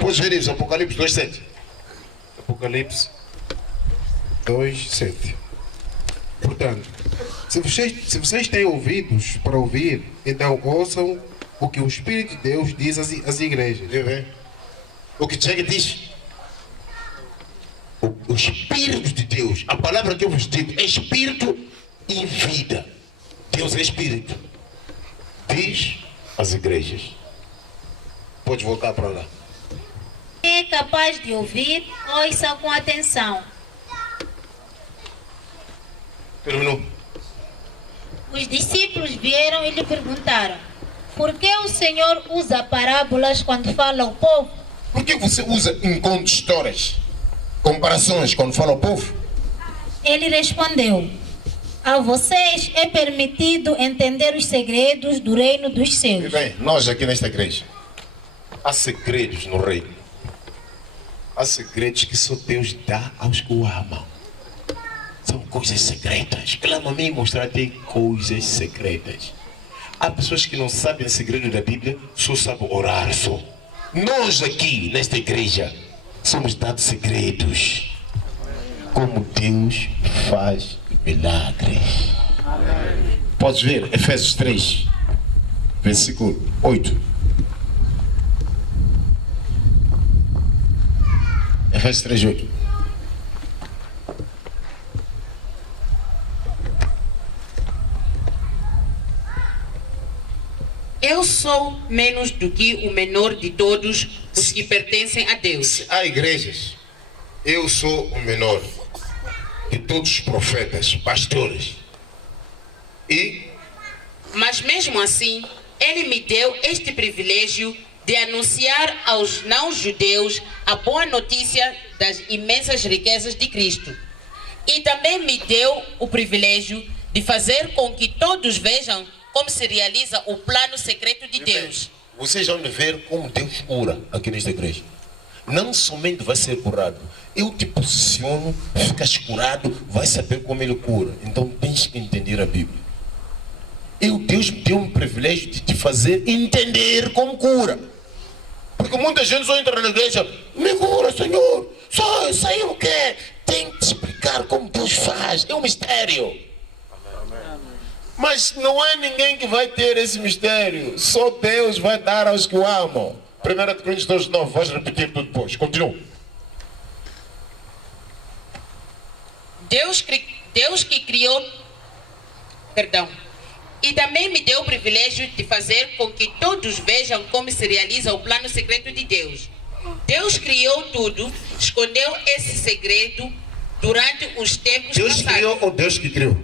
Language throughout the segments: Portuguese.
Podes ver isso, Apocalipse 2:7. Apocalipse 2:7. Portanto, se vocês têm ouvidos para ouvir, então ouçam o que o Espírito de Deus diz às igrejas. Vê bem? O que Jack diz? O Espírito de Deus, a palavra que eu vos digo é Espírito e vida. Deus é Espírito. Diz às igrejas. Pode voltar para lá. Quem é capaz de ouvir, ouça com atenção. Terminou. Os discípulos vieram e lhe perguntaram: por que o Senhor usa parábolas quando fala ao povo? Por que você usa encontros, histórias, comparações quando fala ao povo? Ele respondeu: a vocês é permitido entender os segredos do reino dos E céus. bem, nós aqui nesta igreja, há segredos no reino. Há segredos que só Deus dá aos que o amam. São coisas secretas. Clama-me e mostrar-te coisas secretas. Há pessoas que não sabem o segredo da Bíblia, só sabem orar só. Nós aqui nesta igreja somos dados segredos. Como Deus faz milagres. Podes ver Efésios 3, versículo 8. Efésios 3, 8. Eu sou menos do que o menor de todos os que pertencem a Deus. Há igrejas, eu sou o menor de todos os profetas, pastores. Mas mesmo assim, Ele me deu este privilégio de anunciar aos não-judeus a boa notícia das imensas riquezas de Cristo. E também me deu o privilégio de fazer com que todos vejam como se realiza o plano secreto de Deus. Vocês vão ver como Deus cura aqui nesta igreja. Não somente vai ser curado. Eu te posiciono, ficas curado, vai saber como Ele cura. Então tens que entender a Bíblia. Deus me deu um privilégio de te fazer entender como cura. Porque muita gente só entra na igreja, me cura, Senhor. Só isso aí eu quero. Tem que te explicar como Deus faz. É um mistério. Mas não é ninguém que vai ter esse mistério. Só Deus vai dar aos que o amam. 1 Coríntios 2:9. Vais repetir tudo depois. Continua. Deus que criou... Perdão. E também me deu o privilégio de fazer com que todos vejam como se realiza o plano secreto de Deus. Deus criou tudo, escondeu esse segredo durante os tempos Deus passados. criou ou Deus que criou?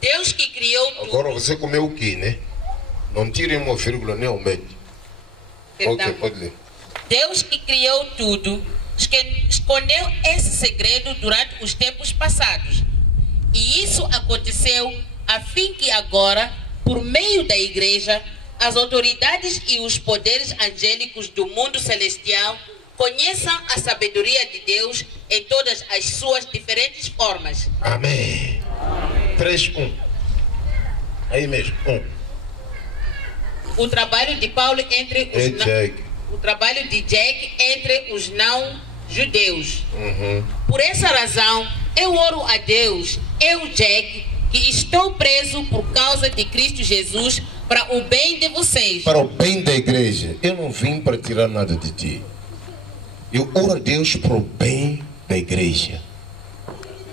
Deus que criou tudo. Agora você comeu o que, né? Não tire uma vírgula nem aumente. Perdão. Ok, pode ler. Deus que criou tudo, escondeu esse segredo durante os tempos passados. E isso aconteceu a fim que agora, por meio da igreja, as autoridades e os poderes angélicos do mundo celestial conheçam a sabedoria de Deus em todas as suas diferentes formas. Amém. 3:1. Aí mesmo. 1. O trabalho de Paulo entre os o trabalho de Jack entre os não-judeus. Por essa razão, eu oro a Deus, eu, Jack, que estou preso por causa de Cristo Jesus, para o bem de vocês. Para o bem da igreja. Eu não vim para tirar nada de ti. Eu oro a Deus para o bem da igreja.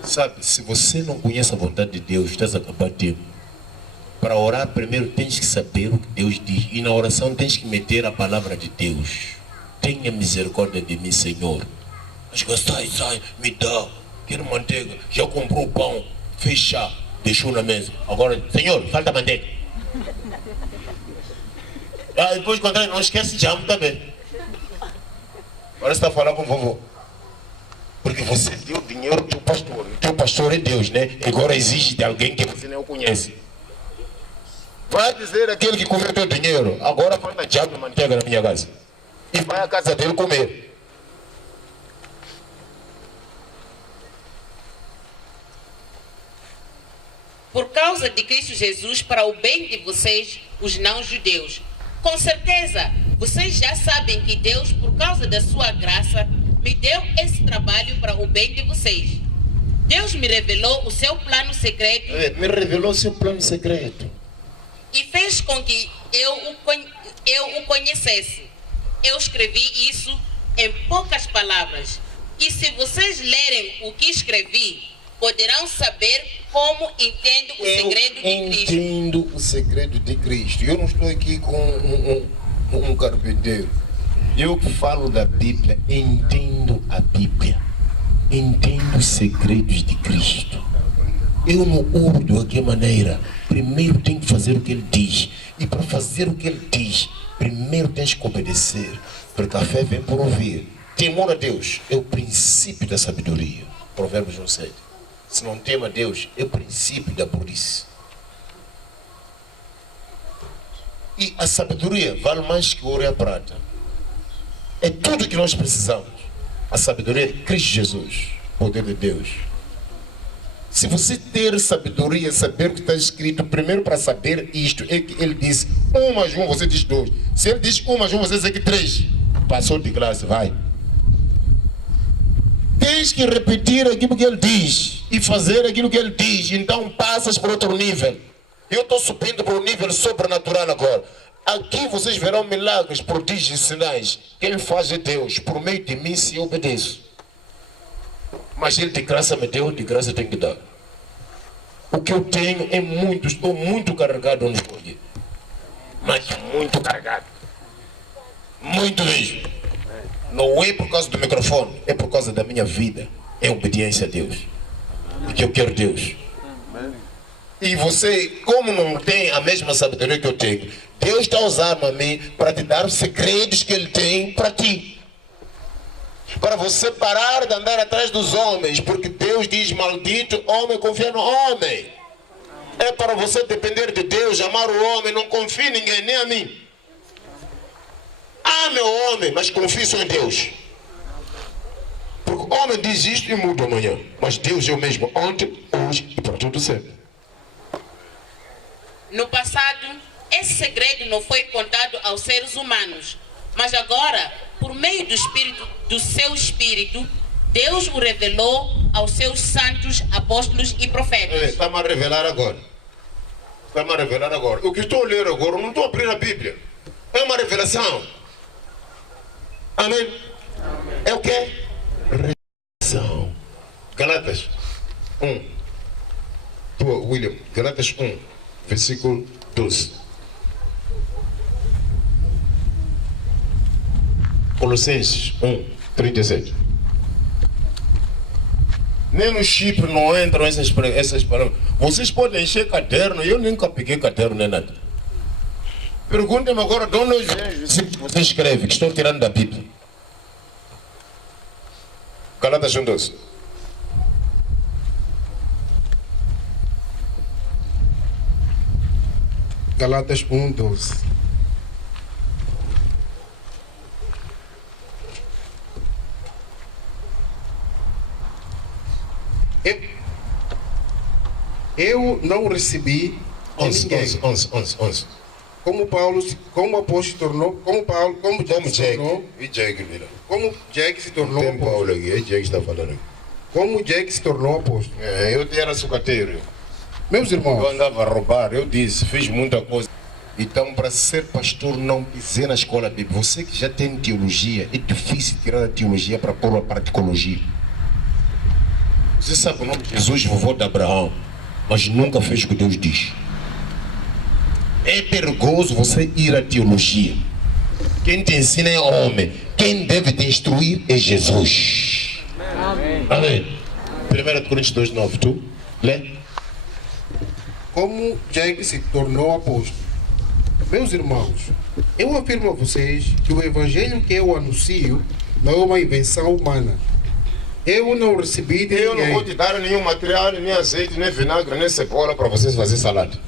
Sabe, se você não conhece a vontade de Deus, estás a acabar de tempo. Para orar, primeiro tens que saber o que Deus diz. E na oração tens que meter a palavra de Deus. Tenha misericórdia de mim, Senhor. Mas sai, me dá. Quero manteiga. Já comprou o pão. Fez chá. Deixou na mesa. Agora, Senhor, falta manteiga. Depois, quando não esquece, jam também. Agora você está falando com o vovô. Porque você deu dinheiro ao teu pastor. O teu pastor é Deus, né? Agora exige de alguém que você não conhece. Vai dizer aquele que comeu teu dinheiro: agora falta diabo e manteiga na minha casa. E vai à casa dele comer. Por causa de Cristo Jesus, para o bem de vocês, os não-judeus. Com certeza, Vocês já sabem que Deus, por causa da sua graça, me deu esse trabalho para o bem de vocês. Deus me revelou o seu plano secreto Me revelou o seu plano secreto. e fez com que eu o conhecesse. Eu escrevi isso em poucas palavras. E se vocês lerem o que escrevi, poderão saber como entendo o segredo de Cristo. Entendo o segredo de Cristo. Eu não estou aqui com um carpinteiro. Eu que falo da Bíblia, entendo a Bíblia. Entendo os segredos de Cristo. Eu não urdo de que maneira. Primeiro tem que fazer o que ele diz. E para fazer o que ele diz, primeiro tens que obedecer. Porque a fé vem por ouvir. Temor a Deus é o princípio da sabedoria. Provérbios 1:7. Se não tema a Deus, é o princípio da burrice. E a sabedoria vale mais que ouro e a prata. É tudo que nós precisamos. A sabedoria de Cristo Jesus, poder de Deus. Se você ter sabedoria, saber o que está escrito, primeiro para saber isto, é que ele disse 1 mais 1, você diz 2. Se ele diz 1 mais 1, você diz que 3. Passou de classe, vai. Tens que repetir aquilo que ele diz e fazer aquilo que ele diz. Então passas para outro nível. Eu estou subindo para o nível sobrenatural agora. Aqui vocês verão milagres, prodígios e sinais. Quem faz é Deus. Por meio de mim se eu obedeço. Mas ele de graça me deu, de graça tem que dar. O que eu tenho é muito, estou muito carregado onde estou aqui. Mas muito carregado. Muito mesmo. Não é por causa do microfone, é por causa da minha vida. É obediência a Deus. Porque eu quero Deus. E você, como não tem a mesma sabedoria que eu tenho, Deus está usando a mim para te dar os segredos que Ele tem para ti. Para você parar de andar atrás dos homens, porque Deus diz, maldito homem confia no homem. É para você depender de Deus, amar o homem, não confie em ninguém, nem a mim. Ame o homem, mas confie só em Deus. Porque o homem diz isto e muda amanhã. Mas Deus é o mesmo ontem, hoje e para todo sempre. No passado, esse segredo não foi contado aos seres humanos, mas agora, por meio do seu Espírito, Deus o revelou aos seus santos apóstolos e profetas. Está-me a revelar agora. Está-me a revelar agora. O que estou a ler agora, eu não estou a abrir a Bíblia. É uma revelação. Amém? É o quê? Revelação. Galatas 1. Tua, William, Galatas 1, versículo 12. Colossenses 1, 37. Nem no Chipre não entram essas palavras. Vocês podem encher caderno, eu nunca peguei caderno nem nada. Perguntem-me agora de onde você escreve, que estou tirando da Bíblia. Galatas 1, 12. Galatas 1, 12. Eu não recebi de 11, ninguém. 11. Como o apóstolo se tornou, como Jack se tornou, E Jack, vira. como Jack se tornou Tem apóstolo. Paulo aqui, é Jack que está falando. Como Jack se tornou apóstolo. Eu era sucateiro. Meus Eu irmãos, andava a roubar, eu disse, fiz muita coisa. Então, para ser pastor, não pisei na escola bíblica. Você que já tem teologia, é difícil tirar a teologia para pôr a particologia. Você sabe o nome de Jesus, vovô de Abraão, mas nunca fez o que Deus diz. É perigoso você ir à teologia. Quem te ensina é homem. Quem deve te instruir é Jesus. Amém. 1 Coríntios 2:9. Tu lê? como Jack se tornou apóstolo. Meus irmãos, eu afirmo a vocês que o evangelho que eu anuncio não é uma invenção humana. Eu não recebi de Eu não ninguém. vou te dar nenhum material, nem azeite, nem vinagre, nem cebola para vocês fazerem salada.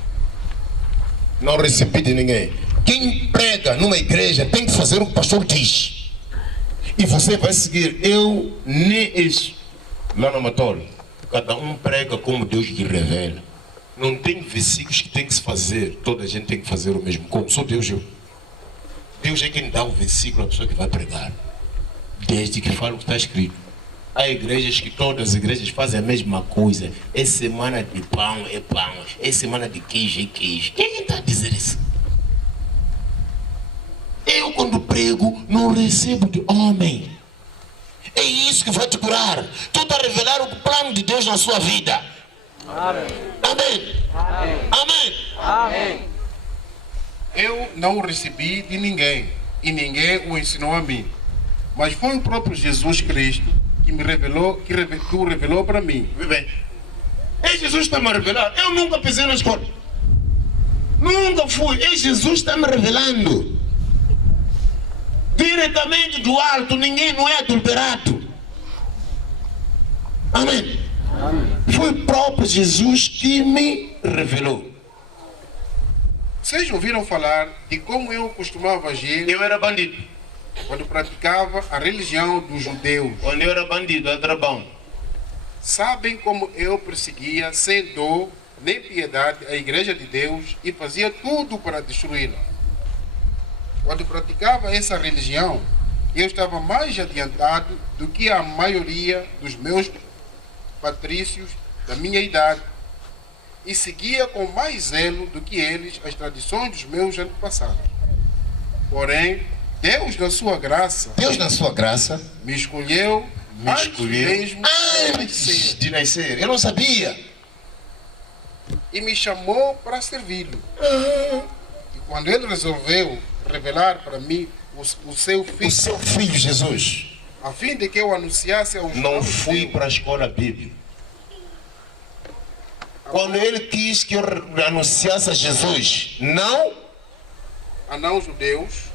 Não recebi de ninguém. Quem prega numa igreja tem que fazer o que o pastor diz. E você vai seguir. Eu nem isso. Lá no Amator, cada um prega como Deus lhe revela. Não tem versículos que tem que se fazer. Toda a gente tem que fazer o mesmo. Como sou Deus, eu. Deus é quem dá o versículo à pessoa que vai pregar. Desde que fala o que está escrito. Há igrejas que todas as igrejas fazem a mesma coisa. É semana de pão, é pão. É semana de queijo, é queijo. Quem está a dizer isso? Eu quando prego não recebo de homem. É isso que vai te curar. Tu está a revelar o plano de Deus na sua vida. Amém. Amém. Amém. Amém. Amém. Eu não o recebi de ninguém e ninguém o ensinou a mim. Mas foi o próprio Jesus Cristo que me revelou, que o revelou para mim. Bem, é Jesus está me revelando. Eu nunca pisei na escola. Nunca fui. É Jesus está me revelando. Diretamente do alto, ninguém não é adulterado. Amém. Foi o próprio Jesus que me revelou. Vocês ouviram falar de como eu costumava agir Eu era bandido. quando praticava a religião dos judeus? Quando eu era bandido, era drabão. Sabem como eu perseguia sem dor nem piedade a igreja de Deus e fazia tudo para destruí-la. Quando praticava essa religião, eu estava mais adiantado do que a maioria dos meus patrícios da minha idade e seguia com mais zelo do que eles as tradições dos meus antepassados. Porém, Deus na sua graça Deus na sua graça me escolheu me escolheu mesmo antes de nascer. Eu não sabia. e me chamou para servi-lo. E quando ele resolveu revelar para mim o seu O filho, seu filho Jesus. a fim de que eu anunciasse aos Não novos fui judeus para a escola bíblica. Quando ele quis que eu anunciasse a Jesus, não. a não-judeus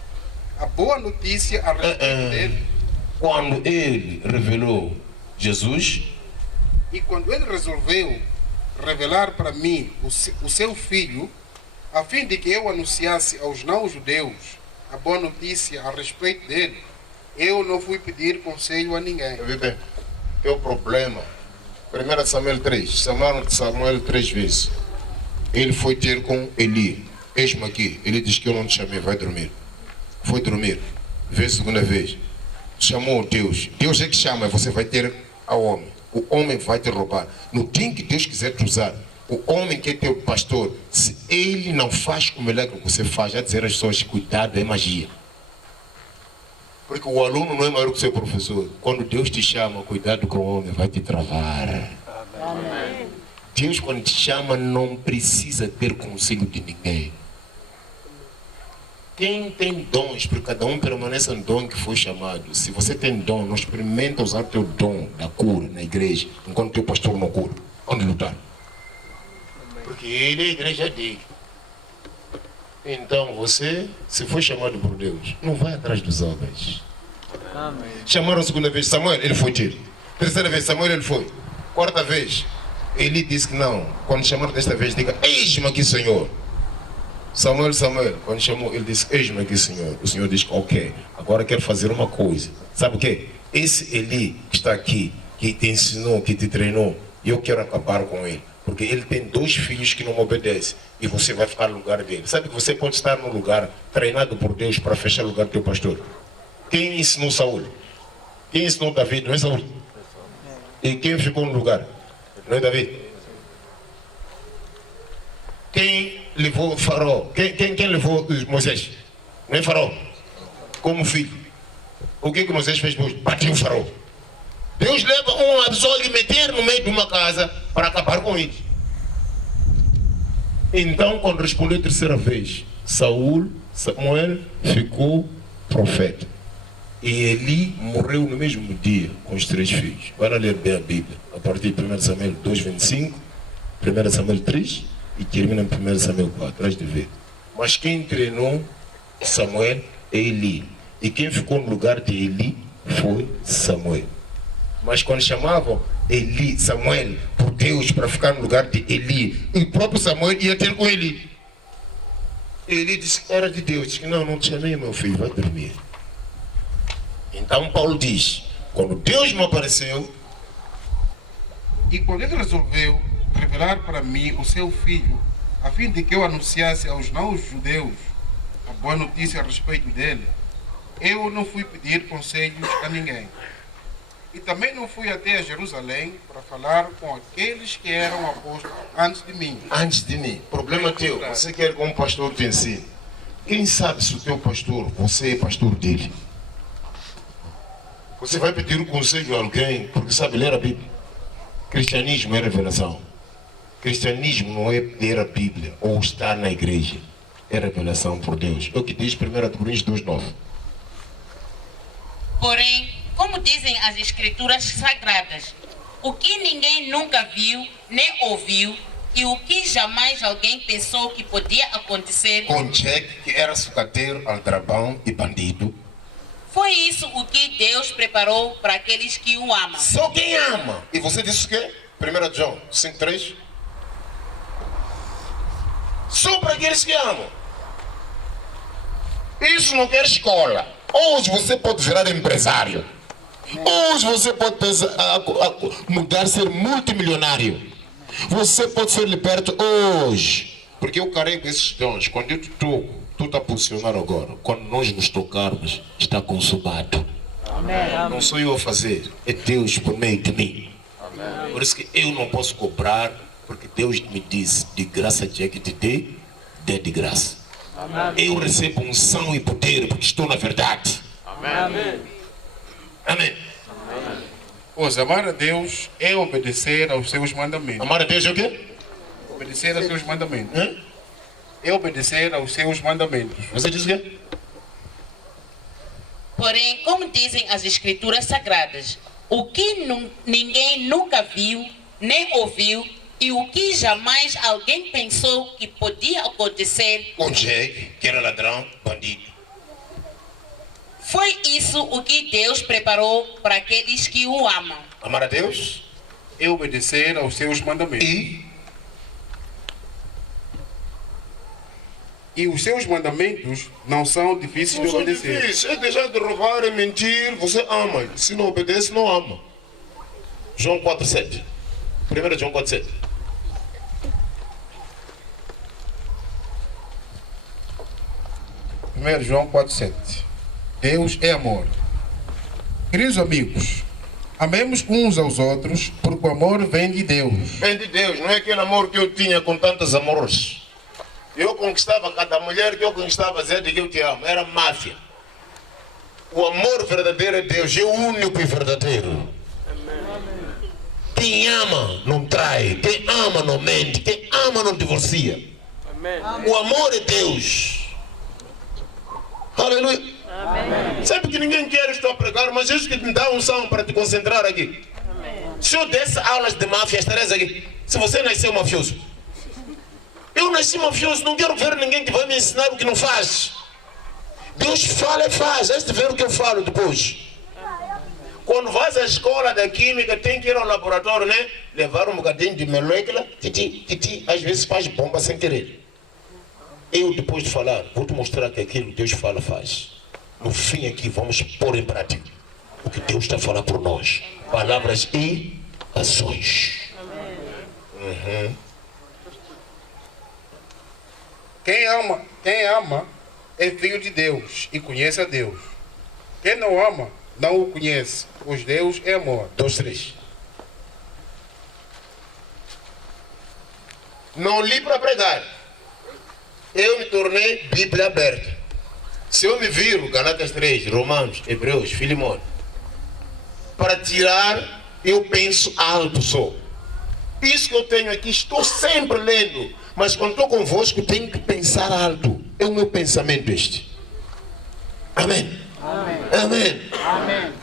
a boa notícia a respeito dele. Quando ele revelou Jesus, E quando ele resolveu revelar para mim o seu filho, a fim de que eu anunciasse aos não-judeus a boa notícia a respeito dele, eu não fui pedir conselho a ninguém. bem, é o problema. 1 Samuel 3, Samuel 3 vezes. Ele foi ter com Eli. Eis-me aqui. Ele diz que eu não te chamei, vai dormir. Foi dormir. Vez segunda vez. Chamou Deus. Deus é que chama, você vai ter ao homem. O homem vai te roubar. No dia que Deus quiser te usar, o homem que é teu pastor, se ele não faz o milagre que você faz, já dizer às pessoas, cuidado, é magia. Porque o aluno não é maior que o seu professor. Quando Deus te chama, cuidado com o homem, vai te travar. Amém. Deus, quando te chama, não precisa ter conselho de ninguém. Quem tem dons, porque cada um permanece no dom que foi chamado. Se você tem dom, não experimenta usar teu dom da cura na igreja, enquanto teu pastor não cura. Onde lutar? Porque ele é a igreja dele. Então você, se foi chamado por Deus, não vai atrás dos homens. Amém. Chamaram a segunda vez Samuel, ele foi ter. Terceira vez Samuel, ele foi. Quarta vez, ele disse que não. Quando chamaram desta vez, diga, eis-me aqui, Senhor. Samuel, quando chamou, ele disse, eis-me aqui, Senhor. O Senhor disse, ok, agora quero fazer uma coisa. Sabe o quê? Esse Eli que está aqui, que te ensinou, que te treinou, eu quero acabar com ele. Porque ele tem 2 filhos que não me obedecem. E você vai ficar no lugar dele. Sabe que você pode estar no lugar treinado por Deus para fechar o lugar do teu pastor. Quem ensinou Saúl? Quem ensinou Davi? Não é Saúl? E quem ficou no lugar? Não é Davi? Quem levou o faraó? Quem levou Moisés? Não é faraó? Como filho. O que Moisés fez depois? Bateu o faraó. Deus leva uma pessoa e meter no meio de uma casa para acabar com ele. Então, quando respondeu a terceira vez, Samuel ficou profeta. E Eli morreu no mesmo dia com os 3 filhos. Vai lá ler bem a Bíblia. A partir de 1 Samuel 2:25, 1 Samuel 3 e termina em 1 Samuel 4. Traz de ver. Mas quem treinou Samuel é Eli. E quem ficou no lugar de Eli foi Samuel. Mas quando chamavam Samuel por Deus para ficar no lugar de Eli, o próprio Samuel ia ter com Eli. Eli disse que era de Deus. Disse que não te chamei, meu filho, vai dormir. Então Paulo diz, quando Deus me apareceu, E quando ele resolveu revelar para mim o seu filho, a fim de que eu anunciasse aos não-judeus a boa notícia a respeito dele, eu não fui pedir conselhos a ninguém. E também não fui até a Jerusalém para falar com aqueles que eram apóstolos antes de mim. Antes de mim. Problema teu. Você quer que um pastor te ensine. Quem sabe se o teu pastor, você é pastor dele? Você vai pedir um conselho a alguém porque sabe ler a Bíblia. Cristianismo é revelação. Cristianismo não é ler a Bíblia ou estar na igreja. É revelação por Deus. É o que diz 1 Coríntios 2:9. Porém, como dizem as Escrituras Sagradas, o que ninguém nunca viu, nem ouviu, e o que jamais alguém pensou que podia acontecer, Com Jack, que era sucateiro, aldrabão e bandido. foi isso o que Deus preparou para aqueles que o amam. Só quem ama. E você disse o quê? 1 João 5:3. Só para aqueles que amam. Isso não quer escola. Hoje você pode virar empresário. Hoje você pode mudar, ser multimilionário. Você pode ser liberto hoje. Porque eu carrego esses dons. Quando eu te toco, tu está a posicionar agora. Quando nós nos tocarmos, está consumado. Amém. Não sou eu a fazer, é Deus por meio de mim. Amém. Por isso que eu não posso cobrar, porque Deus me disse, de graça que te dê de graça. Amém. Eu recebo unção e poder, porque estou na verdade. Amém. Amém. Pois amar a Deus é obedecer aos seus mandamentos. Amar a Deus é o quê? Obedecer aos seus mandamentos. Hã? É obedecer aos seus mandamentos. Você diz o quê? Porém, como dizem as Escrituras Sagradas, o que ninguém nunca viu, nem ouviu, e o que jamais alguém pensou que podia acontecer, Com Jack, que era ladrão, bandido. foi isso o que Deus preparou para aqueles que o amam. Amar a Deus É obedecer aos seus mandamentos. E os seus mandamentos não são difíceis de não são obedecer. difíceis. É deixar de roubar e mentir, você ama. Se não obedece, não ama. João 4:7. 1 João 4:7. João 4:7. Deus é amor. Queridos amigos, amemos uns aos outros, porque o amor vem de Deus. Vem de Deus, não é aquele amor que eu tinha com tantos amores. Eu conquistava cada mulher que eu conquistava, dizendo que eu te amo. Era máfia. O amor verdadeiro é Deus, é o único e verdadeiro. Quem ama não trai, quem ama não mente, quem ama não divorcia. Amém. O amor é Deus. Aleluia. Sabe que ninguém quer estar a pregar, mas Jesus que te dá unção para te concentrar aqui. Se eu desse aulas de máfia, estarás aqui. Se você nasceu mafioso. Eu nasci mafioso, não quero ver ninguém que vai me ensinar o que não faz. Deus fala e faz. Has de ver o que eu falo depois. Quando vais à escola da química, tem que ir ao laboratório, né? Levar um bocadinho de molécula, às vezes faz bomba sem querer. Eu, depois de falar, vou te mostrar que aquilo que Deus fala, faz. No fim aqui, vamos pôr em prática o que Deus está a falar por nós. Palavras e ações. Quem ama é filho de Deus e conhece a Deus. Quem não ama, não o conhece, pois Deus é amor. 2, 3. Não li para pregar. Eu me tornei Bíblia aberta. Se eu me viro, Galatas 3, Romanos, Hebreus, Filemão, para tirar, eu penso alto só. Isso que eu tenho aqui, estou sempre lendo. Mas quando estou convosco, tenho que pensar alto. É o meu pensamento este. Amém. Amém. Amém.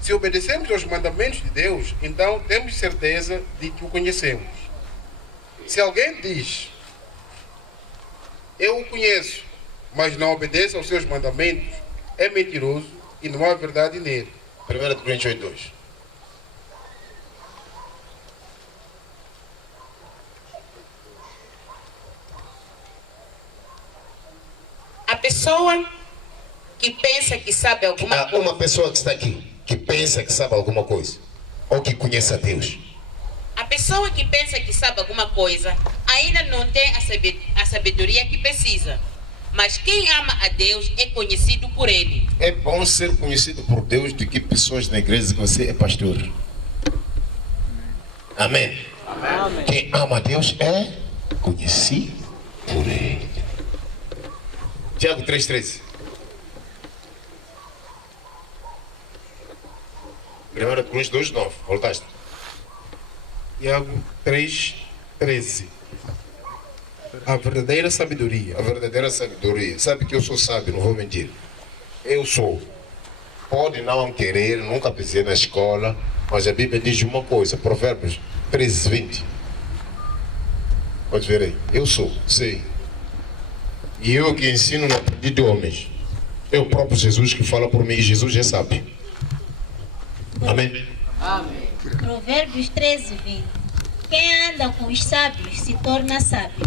Se obedecemos aos mandamentos de Deus, então temos certeza de que o conhecemos. Se alguém diz, eu o conheço, mas não obedece aos seus mandamentos, é mentiroso e não há verdade nele. 1 Coríntios 8:2. A pessoa que pensa que sabe alguma coisa, Uma pessoa que está aqui, que pensa que sabe alguma coisa, ou que conhece a Deus. a pessoa que pensa que sabe alguma coisa ainda não tem a sabedoria que precisa. Mas quem ama a Deus é conhecido por Ele. É bom ser conhecido por Deus do que pessoas na igreja que você é pastor. Amém. Amém. Quem ama a Deus é conhecido por Ele. Tiago 3,13. 1 Coríntios 2,9. Voltaste. Tiago 3,13. A verdadeira sabedoria. A verdadeira sabedoria. Sabe que eu sou sábio, não vou mentir. Eu sou. Pode não querer, nunca pensei na escola, mas a Bíblia diz uma coisa, Provérbios 13:20. Pode ver aí. Eu sou, sei. E eu que ensino não aprendi de homens. É o próprio Jesus que fala por mim e Jesus é sábio. Amém? Amém. Provérbios 13, 20. Quem anda com os sábios se torna sábio,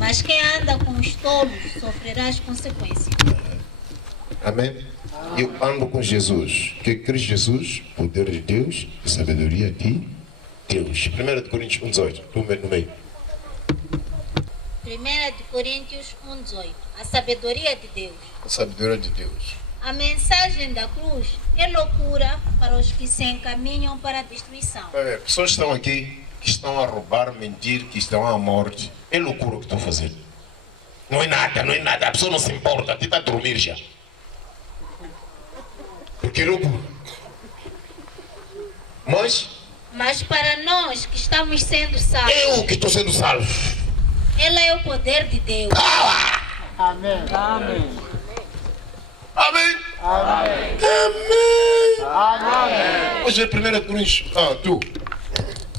mas quem anda com os tolos sofrerá as consequências. Amém? Eu ando com Jesus. Que Cristo Jesus, poder de Deus e sabedoria de Deus. 1 Coríntios 1,18. Tu no meio. 1 Coríntios 1,18. A sabedoria de Deus. A sabedoria de Deus. A mensagem da cruz é loucura para os que se encaminham para a destruição. Pessoas estão aqui que estão a roubar, mentir, que estão à morte. É loucura o que estão fazendo. Não é nada, não é nada. A pessoa não se importa. Até está a dormir já. Porque é loucura. Mas para nós que estamos sendo salvos, eu que estou sendo salvo. Ele é o poder de Deus. Amém. Amém. Amém. Amém. Amém. Amém. Vamos ver 1 Coríntios. Tu.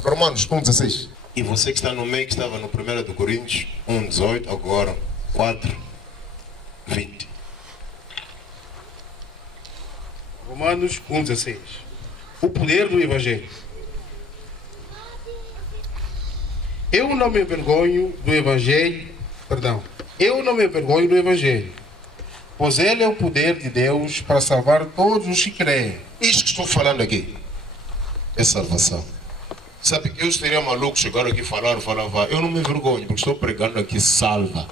Romanos 1,16. E você que está no meio, que estava no 1 Coríntios 1,18, agora 4,20. Romanos 1,16. O poder do Evangelho. Eu não me envergonho do Evangelho, pois ele é o poder de Deus para salvar todos os que creem. Isso que estou falando aqui é salvação. Sabe, eu estaria maluco chegar aqui e falar. Eu não me envergonho, porque estou pregando aqui salva,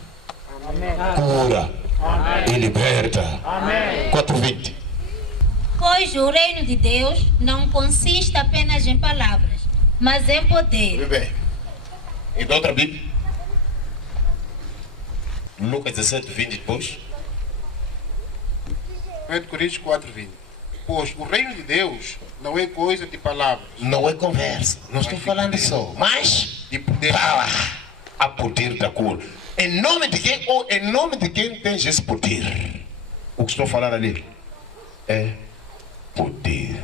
cura e liberta. 4,20. Pois o reino de Deus não consiste apenas em palavras, mas em poder. Muito bem. E da outra Bíblia? Lucas 17:20 depois. 1 Coríntios 4,20. Pois o reino de Deus não é coisa de palavras, Não é conversa. Não estou falando só. Mas de poder. a poder da cura. Em nome de quem? Ou em nome de quem tens esse poder? O que estou falando ali é poder.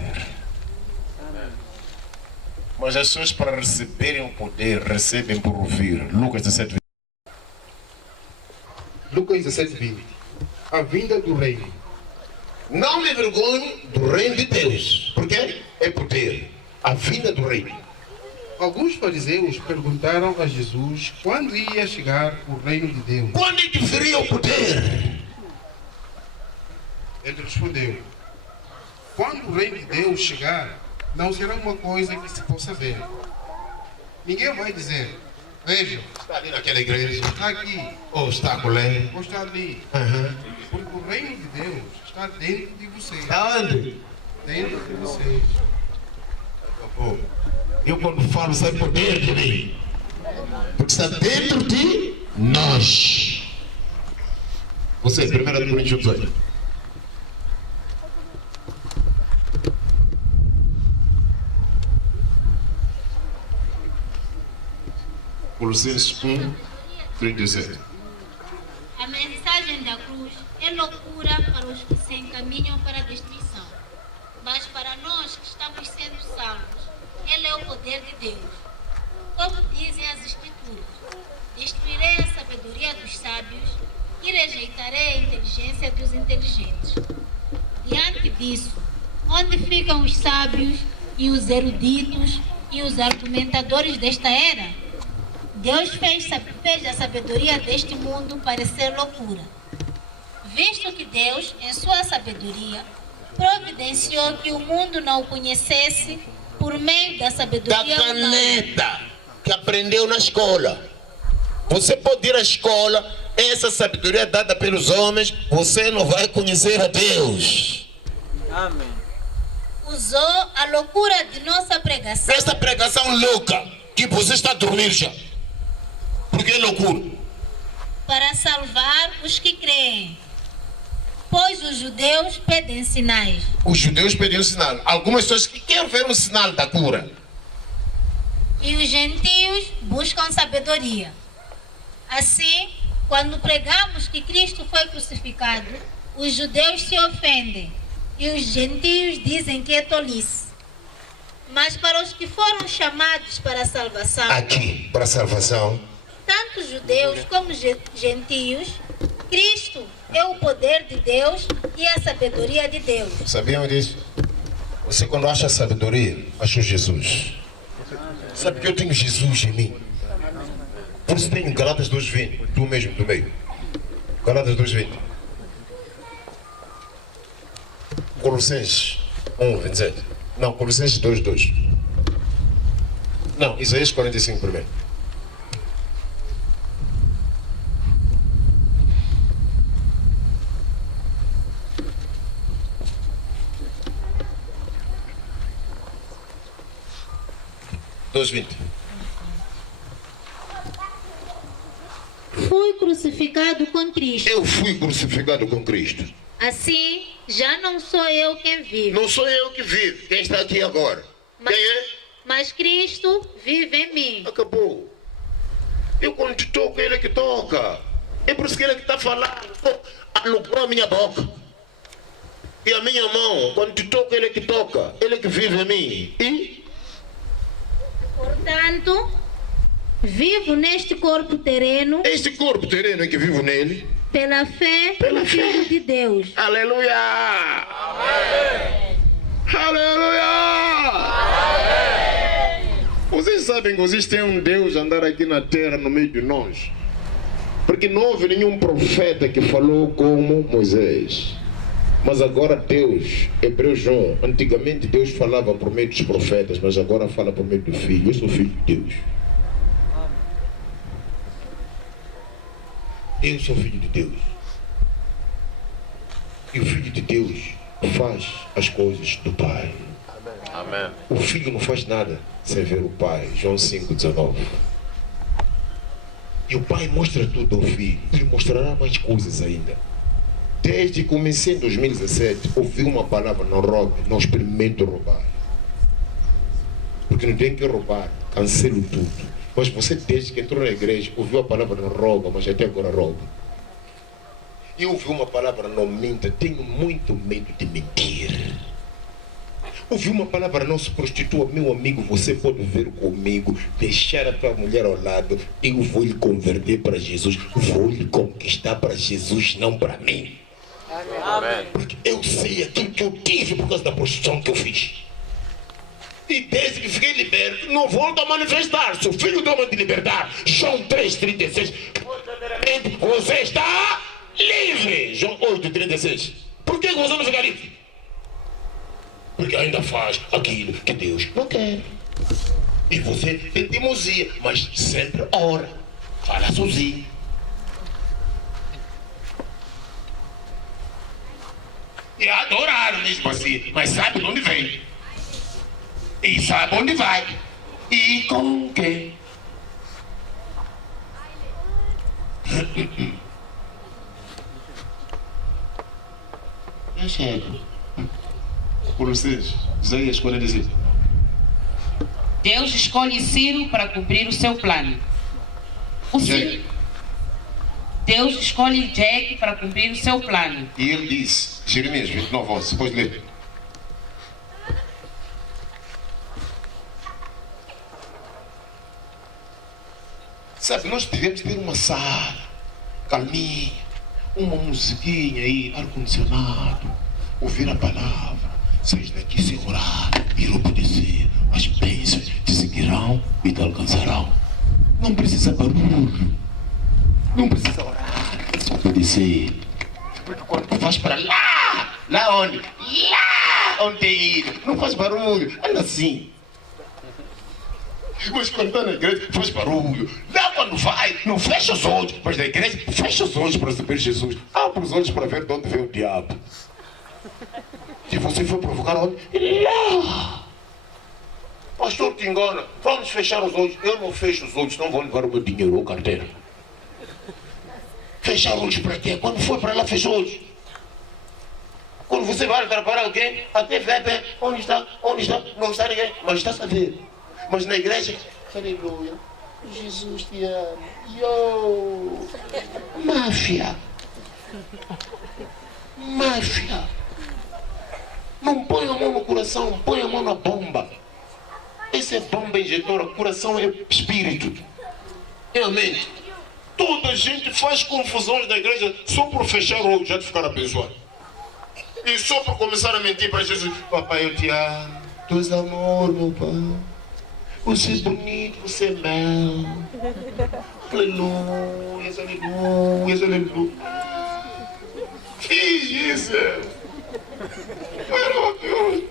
Mas as pessoas, para receberem o poder, recebem por ouvir. Lucas 17:20. Lucas 17:20. A vinda do reino. Não me envergonho do reino de Deus. Porque é poder. A vinda do reino. Alguns fariseus perguntaram a Jesus quando ia chegar o reino de Deus. Quando é que viria o poder? Ele respondeu: quando o reino de Deus chegar, não será uma coisa que se possa ver. Ninguém vai dizer: veja, Está ali naquela igreja. está aqui, Ou está a colher. ou está ali. Porque o reino de Deus está dentro de vocês. Aonde? Dentro de vocês. Eu quando falo, sai poder de mim. Porque está dentro de nós. Você, 1 Coríntios 18. Colossenses 1:37. A mensagem da cruz é loucura para os que se encaminham para a destruição. Mas para nós que estamos sendo salvos, ele é o poder de Deus. Como dizem as Escrituras: destruirei a sabedoria dos sábios e rejeitarei a inteligência dos inteligentes. Diante disso, onde ficam os sábios e os eruditos e os argumentadores desta era? Deus fez a sabedoria deste mundo parecer loucura, visto que Deus, em sua sabedoria, providenciou que o mundo não o conhecesse por meio da sabedoria Da caneta que aprendeu na escola. Você pode ir à escola, essa sabedoria dada pelos homens, você não vai conhecer a Deus. Amém. Usou a loucura de nossa pregação Esta pregação louca, que você está a dormir já. Porque é loucura. para salvar os que creem. Pois os judeus pedem sinais. Os judeus pedem um sinal. Algumas pessoas que querem ver um sinal da cura. E os gentios buscam sabedoria. Assim, quando pregamos que Cristo foi crucificado, os judeus se ofendem e os gentios dizem que é tolice. Mas para os que foram chamados para a salvação, Aqui, para a salvação, tanto judeus como gentios, Cristo é o poder de Deus e a sabedoria de Deus. sabiam disso? Você quando acha sabedoria, acha Jesus. Sabe que eu tenho Jesus em mim. Por isso tenho Galatas 2:20, tu mesmo, do meio. Galatas 2:20. Colossenses 1:27. Não, Colossenses 2:2. Não, Isaías 45 primeiro. Fui crucificado com Cristo. Eu fui crucificado com Cristo. Assim, já não sou eu quem vive, Não sou eu que vivo. Quem está aqui agora? mas, Quem é? mas Cristo vive em mim. Acabou. Eu quando te toco, ele é que toca. É por isso que ele é que está falando. Alugou a minha boca. E a minha mão, quando te toco, ele é que toca. Ele é que vive em mim. E Portanto, vivo neste corpo terreno este corpo terreno é que vivo nele. pela fé Pela no Filho fé. de Deus. Aleluia! Aleluia! Vocês sabem que vocês têm um Deus a andar aqui na terra no meio de nós. Porque não houve nenhum profeta que falou como Moisés. Mas agora Deus, Hebreus 1, antigamente Deus falava por meio dos profetas, mas agora fala por meio do Filho. Eu sou filho de Deus. Eu sou filho de Deus. E o Filho de Deus faz as coisas do Pai. Amém. O Filho não faz nada sem ver o Pai. João 5,19. E o Pai mostra tudo ao Filho. E mostrará mais coisas ainda. Desde que comecei em 2017, ouvi uma palavra: não roube, não experimento roubar. Porque não tem que roubar, cancelo tudo. Mas você, desde que entrou na igreja, ouviu a palavra: não rouba, mas até agora rouba. E ouvi uma palavra: não minta, tenho muito medo de mentir. Ouvi uma palavra: não se prostitua, meu amigo, você pode ver comigo, deixar a tua mulher ao lado, eu vou lhe converter para Jesus, vou lhe conquistar para Jesus, não para mim. Amém. Porque eu sei aquilo que eu tive por causa da prostituição que eu fiz. E desde que fiquei liberto, não volto a manifestar. Se o Filho do Homem te libertar, João 3,36, verdadeiramente você está livre. João 8,36. Por que você não fica livre? Porque ainda faz aquilo que Deus não quer. E você tem teimosia, mas sempre ora. Fala sozinho. E adoraram mesmo assim, mas sabe de onde vem. E sabe onde vai. E com quem. Já chega. Colossenses, Isaías 45. Deus escolhe Ciro para cumprir o seu plano. O Ciro. Deus escolhe Jack para cumprir o seu plano. E ele disse, Jeremias 29, 11, depois ler. Sabe, nós devemos ter uma sala, calminha, uma musiquinha aí, ar-condicionado, ouvir a palavra, sair daqui sem orar e obedecer. As bênçãos te seguirão e te alcançarão. Não precisa barulho, não precisa orar, só obedecer. Porque quando faz para lá onde? Lá onde tem ido, não faz barulho, anda assim. Mas quando está na igreja, faz barulho. Lá quando vai, não fecha os olhos. Mas na igreja, fecha os olhos para saber Jesus. Abre os olhos para ver de onde vem o diabo. Se você for provocar onde? Lá. Pastor te engana. Vamos fechar os olhos. Eu não fecho os olhos, não vou levar o meu dinheiro ou carteira. Fechar os olhos para quê? Quando for para lá, fecha os olhos. Quando você vai atrapalhar alguém, até vê, onde está, não está ninguém, mas está a ver. Mas na igreja, aleluia, Jesus te ama. Yo! Máfia! Máfia! Não põe a mão no coração, põe a mão na bomba. Essa é bomba injetora, o coração é espírito. É a mente. Toda a gente faz confusões na igreja só por fechar o olho, já de ficar abençoado. E só por começar a mentir para Jesus. Papai, eu te amo. Tu és amor, meu pai. Você é bonito, você é belo. Aleluia, aleluia, aleluia. Fiz isso. Maravilhoso.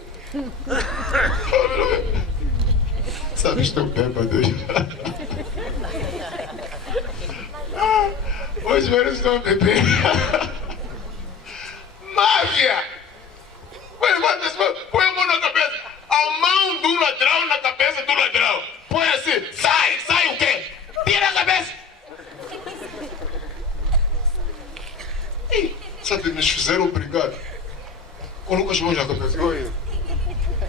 Sabe, estou bêbado. Hoje eu estou bebendo. Máfia! Põe a mão na cabeça. A mão do ladrão na cabeça do ladrão. Põe assim. Sai o quê? Tira a cabeça. Sabe, nos fizeram obrigado. Coloca as mãos na cabeça. Oi.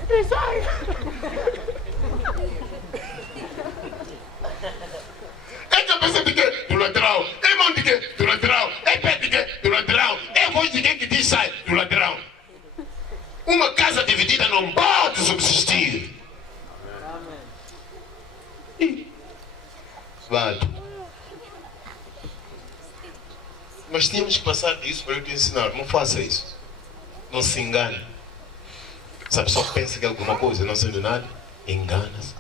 E sai. É cabeça de quê? Do ladrão. É mão de quê? Do ladrão. É pé de quê? Do ladrão. É voz de quem que diz sai? Do ladrão. Uma casa dividida não pode subsistir. Claro. Mas tínhamos que passar disso para eu te ensinar. Não faça isso. Não se engane. Sabe, só pensa que é alguma coisa, não sendo nada, engana-se.